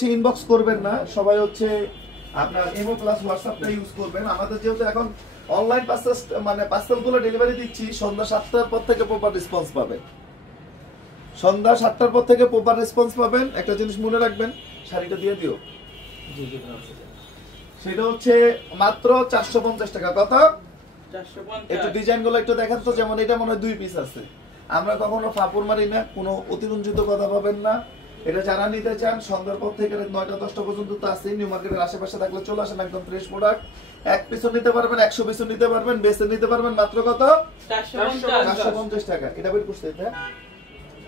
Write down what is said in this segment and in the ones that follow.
হচ্ছে ইনবক্স করবেন না, সবাই হচ্ছে আপনার ইমো প্লাস হোয়াটসঅ্যাপটা ইউজ করবেন। আমাদের যেহেতু এখন অনলাইন পার্সেলগুলো ডেলিভারি দিচ্ছি, সন্ধ্যা 7টার পর থেকে প্রপার রেসপন্স পাবেন। সন্ধ্যা 7টার পর থেকে প্রপার রেসপন্স পাবেন। একটা জিনিস মনে রাখবেন, শাড়িটা দিয়ে দিও, সেটা হচ্ছে মাত্র 450 টাকা। কত? 450। একটু ডিজাইনগুলো একটু দেখান তো। যেমন এটা মনে হয় 2 পিস আছে। আমরা কখনো ফাপুর মারি না, কোনো অতিরঞ্জিত কথা পাবেন না। এটা যারা নিতে চান সন্ধ্যার পর থেকে 9টা 10টা পর্যন্ত তো আছে। নিউ মার্কেটের আশেপাশে থাকলে চলে আসেন, একদম ফ্রেশ প্রোডাক্ট। 1 পিসও নিতে পারবেন, 100 পিসও নিতে পারবেন, বেসে নিতে পারবেন। মাত্র কত? 450 টাকা। এটা বের করতে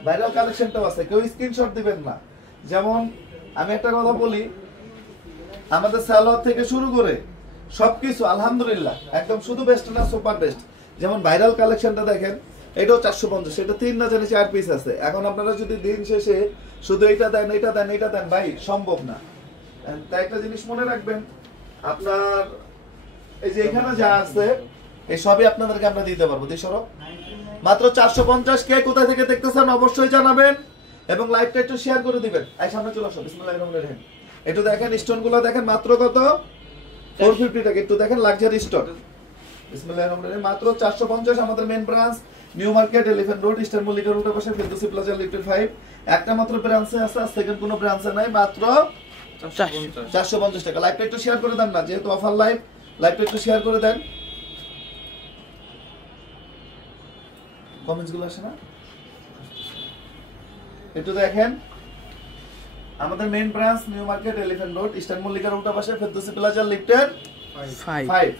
ভাইরাল কালেকশনটাও আছে, কেউ স্ক্রিনশট দিবেন না। যেমন আমি একটা কথা বলি, আমাদের সালোয়ার থেকে শুরু করে সবকিছু আলহামদুলিল্লাহ একদম শুধু বেস্ট না, সুপার বেস্ট। যেমন ভাইরাল কালেকশনটা দেখেন, এটাও 450, এটা 3 না জানি 4 পিস আছে। এখন আপনারা যদি দিন শেষে শুধু এটা দেন, এটা দেন, এটা দেন, ভাই সম্ভব না। তাই একটা জিনিস মনে রাখবেন, আপনার এই যে এখানে যা আছে এই সবই আপনাদেরকে আমরা দিতে পারবো। দিশরো মাত্র 450। কে কোথা থেকে দেখতেছেন অবশ্যই জানাবেন এবং লাইভটা একটু শেয়ার করে দিবেন। এই সামনে চলে আসো। বিসমিল্লাহির রহমানির রহিম। একটু দেখেন স্টোনগুলো দেখেন, মাত্র কত? 450 টাকা। একটু দেখেন লাক্সারি স্টোন। বিসমিল্লাহির রহমানির রহিম। মাত্র 450। আমাদের main branch New market, elephant road, eastern Mallika রোডের পাশে ফেরদৌসি প্লাজা লিফটের 5। একটা মাত্র ব্রাঞ্চে আছে, আর সেকেন্ড কোনো ব্রাঞ্চে নাই। মাত্র 450 টাকা। লাইভটা একটু শেয়ার করে দেন না, যেহেতু অফার লাইভ, লাইভটা একটু শেয়ার করে দেন। কমেন্টস গুলো আসে না, একটু দেখেন। আমাদের main branch New market, elephant road, eastern Mallika রোডের পাশে ফেরদৌসি প্লাজা লিফটের 5।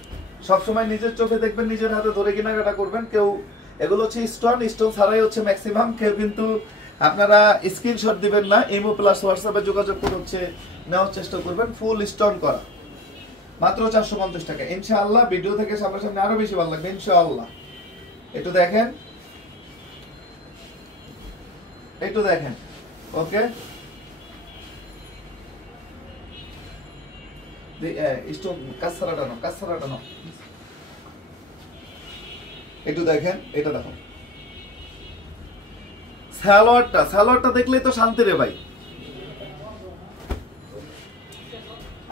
সব সময় নিজের চোখে দেখবেন, নিজের হাতে ধরে কেনাকাটা করবেন। কেউ এগুলো হচ্ছে স্টোন ছাড়াই হচ্ছে ম্যাক্সিমাম। কেউ কিন্তু আপনারা স্ক্রিনশট দিবেন না, ইমো প্লাস হোয়াটসঅ্যাপে যোগাযোগ করে হচ্ছে নেওয়ার চেষ্টা করবেন। ফুল স্টোন করা, মাত্র 450 টাকা। ইনশাআল্লাহ ভিডিও থেকে সামনাসামনি আরো বেশি ভালো লাগবে ইনশাআল্লাহ। একটু দেখেন, একটু দেখেন। ওকে, স্টোন কাছরাটা নাও। একটু দেখেন, এটা দেখো। সালোয়ারটা দেখলেই তো শান্তি রে ভাই।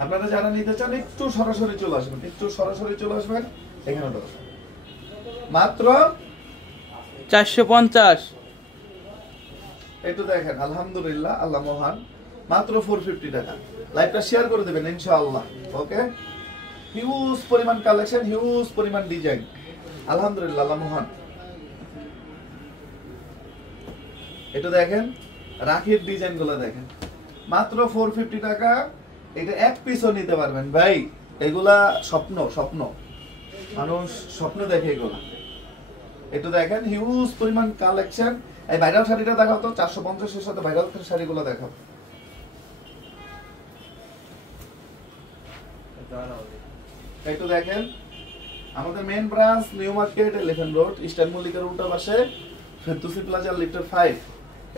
আপনারা যারা নিতে চান একটু সরাসরি চলে আসবেন, এখানে মাত্র 450। একটু দেখেন, আলহামদুলিল্লাহ, আল্লাহ মহান। মাত্র 450 টাকা। লাইভটা শেয়ার করে দেবেন ইনশাআল্লাহ। ওকে, হিউজ পরিমাণ কালেকশন, হিউজ পরিমাণ ডিজাইন, আলহামদুলিল্লাহ, আল্লাহ মহান। একটু দেখেন রাখির ডিজাইন গুলো দেখেন, মাত্র 450 টাকা। এটা 1 পিসও নিতে পারবেন ভাই। এগুলা স্বপ্ন, মানুষ স্বপ্ন দেখে এগুলা। একটু দেখেন হিউজ পরিমাণ কালেকশন। এই ভাইরাল শাড়িটা দেখাও তো, 450 এর সাথে ভাইরাল শাড়িগুলো দেখাও। একটু দেখেন, আমাদের main branch New market, elephant road, eastern Mallika রোডের পাশে ফেরদৌসি প্লাজা লিফটের 5।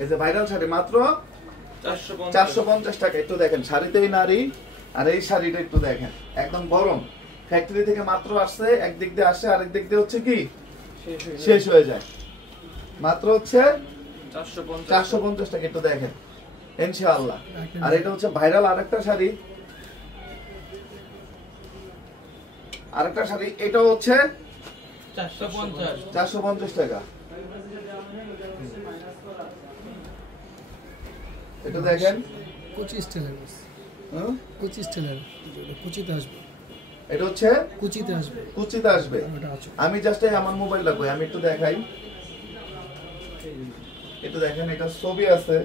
এই যে ভাইরাল শাড়ি মাত্র 450 টাকা। একটু দেখেন, শাড়িতেই নারী। আর এই শাড়িটা একটু দেখেন, একদম গরম, ফ্যাক্টরি থেকে মাত্র আসছে। একদিক দিয়ে আসে, আরেক দিক দিয়ে হচ্ছে কি শেষ হয়ে যায়। মাত্র হচ্ছে 450 টাকা। একটু দেখেন ইনশাআল্লাহ। আর এটা হচ্ছে ভাইরাল আরেকটা শাড়ি, এটাও হচ্ছে 450 টাকা। এটা দেখেন, কুচি স্টাইলের, কুচিতে আসবে। এটা হচ্ছে কুচিতে আসবে। আমি জাস্ট আমার মোবাইল লাগবে, আমি একটু দেখাই। একটু দেখেন, এটা ছবি আছে।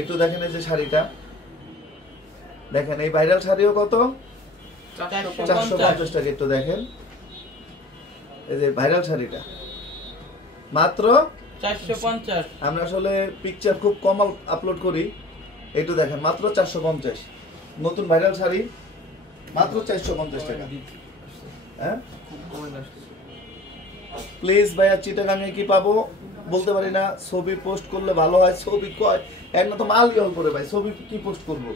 একটু দেখেন এই যে শাড়িটা দেখেন, এই ভাইরাল শাড়িও কত? 450 টাকা। একটু দেখেন এই যে ভাইরাল শাড়িটা মাত্র 450। আমরা আসলে পিকচার খুব কম আপলোড করি। একটু দেখেন মাত্র 450। নতুন ভাইরাল শাড়ি মাত্র 450 টাকা। হ্যাঁ প্লিজ ভাইয়া, চিটাগাঙে কি পাবো? বলতে পারি না ছবি পোস্ট করলে ভালো হয়, ছবি কয় এর না তো মালই অল্প রে ভাই, ছবি কি পোস্ট করব,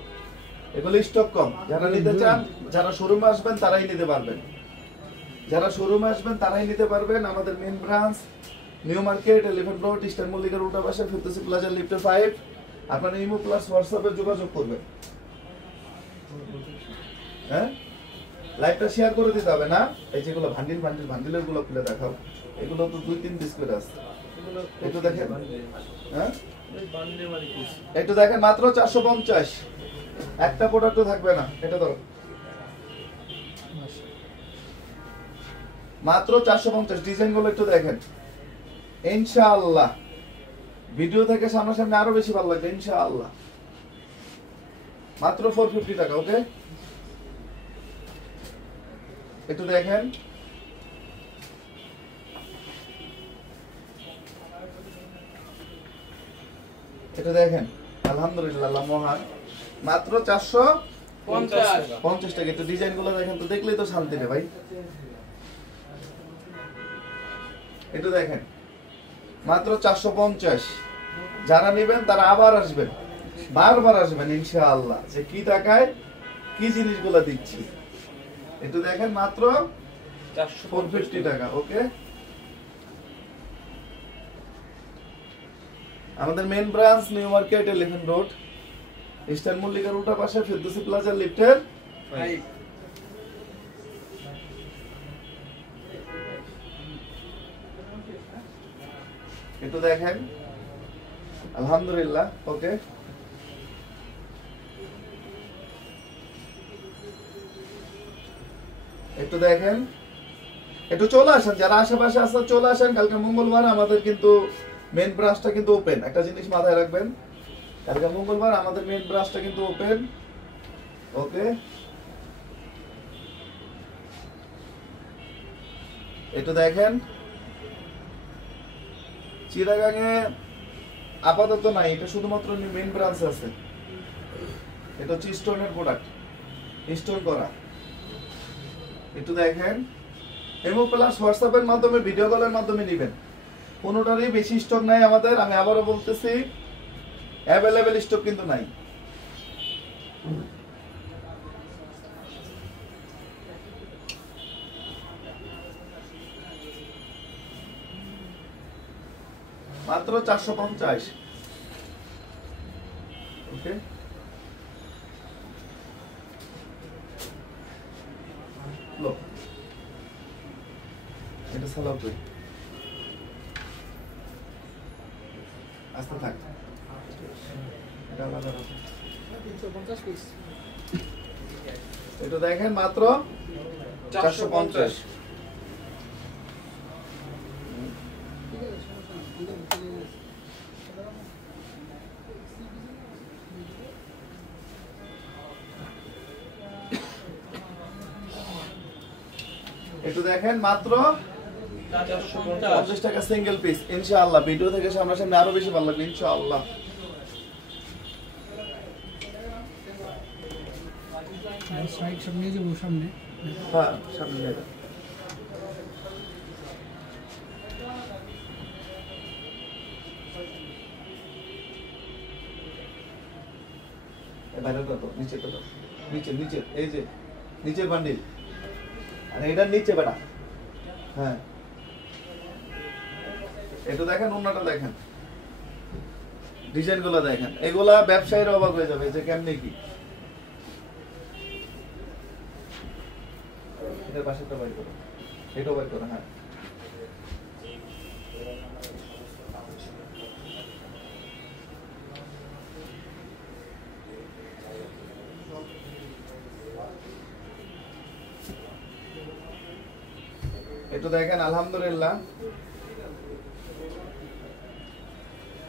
এগুলো স্টক কম। যারা নিতে চান, যারা শোরুমে আসবেন তারাই নিতে পারবেন, যারা শোরুমে আসবেন তারাই নিতে পারবেন। আমাদের main branch New Market 11 road Eastern মল্লিকার উল্টা পাশে ফেরদৌসি প্লাজা লিফটে 5। আপনারা ইমো প্লাস হোয়াটসঅ্যাপে যোগাযোগ করবেন। হ্যাঁ, লাইভটা শেয়ার করে দিতে হবে না। এই যেগুলো ভান্ডিলের গুলো খুলে দেখাও, এগুলো তো 2-3 পিস করে আছে, একটু দেখেন। হ্যাঁ, একটু দেখেন, মাত্র 450, একটা প্রোডাক্টও থাকবে না। এটা ধরো, মাত্র 450। ডিজাইন গুলো একটু দেখেন, ইনশাআল্লাহ ভিডিও থেকে সামনাসামনি আরো বেশি ভালো লাগবে ইনশাআল্লাহ। মাত্র 450 টাকা। ওকে, একটু দেখেন, এটা দেখেন, আলহামদুলিল্লাহ, আল্লাহ মহান। মাত্র 450 টাকা। একটু ডিজাইন গুলো দেখেন তো, দেখলেই তো শান্তি রে ভাই। একটু দেখেন, মাত্র 450। যারা নেবেন তারা আবার আসবেন, বারবার আসবেন ইনশাআল্লাহ, যে কি টাকায় কি জিনিসগুলো দিচ্ছি। একটু দেখেন, মাত্র 450 টাকা। ওকে, আমাদের main branch New Market 11 road Eastern মল্লিকার উল্টা পাশে ফেরদৌসি প্লাজা লিফটের 5। একটু দেখেন, আলহামদুলিল্লাহ। ওকে, একটু দেখেন, একটু চলে আসেন, যারা আশেপাশে আসেন চলে আসেন। কালকে মঙ্গলবার আমাদের কিন্তু মেন ব্রাঞ্চটা কিন্তু ওপেন। একটা জিনিস মাথায় রাখবেন, কালকে মঙ্গলবার আমাদের মেন ব্রাঞ্চটা কিন্তু ওপেন। ওকে, একটু দেখেন, চিটাগাঙে আপাতত নাই, এটা শুধুমাত্র মেন ব্রাঞ্চ আছে। এটা হচ্ছে স্টোনের প্রোডাক্ট, স্টোন করা। একটু দেখেন, ইমো প্লাস হোয়াটসঅ্যাপের মাধ্যমে, ভিডিও কলের মাধ্যমে নেবেন। কোনোটারই বেশি স্টক নাই আমাদের, আমি আবারও বলতেছি, অ্যাভেলেবেল স্টক কিন্তু নাই। মাত্র 450। ওকে, লো এটা সালাও তুই, আস্তে থাক, এটা আলাদা রাখো। 350 পিস। এটা দেখেন, মাত্র 450। একটু দেখেন, মাত্র 450 টাকা সিঙ্গেল পিস ইনশাআল্লাহ। ভিডিও থেকে সামনাসামনি আরো বেশি ভালো লাগবে ইনশাআল্লাহ। সাইড সব নিয়ে যাবো সামনে। হ্যাঁ, সামনে নিয়ে যাও। বাইরে তো নিচে তো, নিচে নিচে, এই যে নিচের বান্ডিল, আর এটার নিচে বেটা। হ্যাঁ, একটু দেখেন, অন্যটা দেখেন, ডিজাইন গুলো দেখেন, এগুলা ব্যবসায়ীরা অবাক হয়ে যাবে যে কেমনে কি। এটার পাশেটা বাইর করো, এটাও বাইর করো। হ্যাঁ, একটু দেখেন, আলহামদুলিল্লাহ,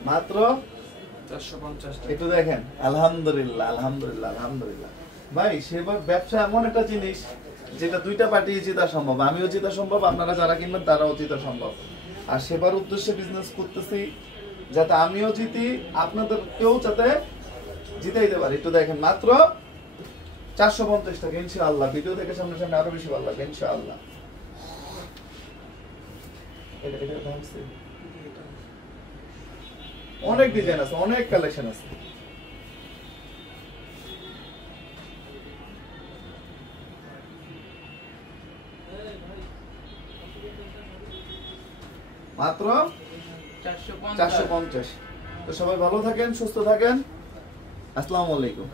মাত্র 450। একটু দেখেন, আলহামদুলিল্লাহ, আলহামদুলিল্লাহ, আলহামদুলিল্লাহ। ভাই, সেবার ব্যবসা এমন একটা জিনিস যেটা দুইটা পার্টি জেতা সম্ভব। আমিও জেতা সম্ভব, আপনারা যারা কিনবেন তারাও জেতা সম্ভব। আর সেবার উদ্দেশ্যে বিজনেস করতেছি যাতে আমিও জিতি, আপনাদের কেউ যাতে জিতাইতে পারে। একটু দেখেন, মাত্র 450 টাকা ইনশাআল্লাহ। ভিডিও থেকে সামনে সামনে আরো বেশি ভালো লাগবে ইনশাআল্লাহ। এটা দাম অনেক ডিজাইন আছে, অনেক কালেকশন আছে। মাত্র 450। তো সবাই ভালো থাকেন, সুস্থ থাকেন। আসসালামু আলাইকুম।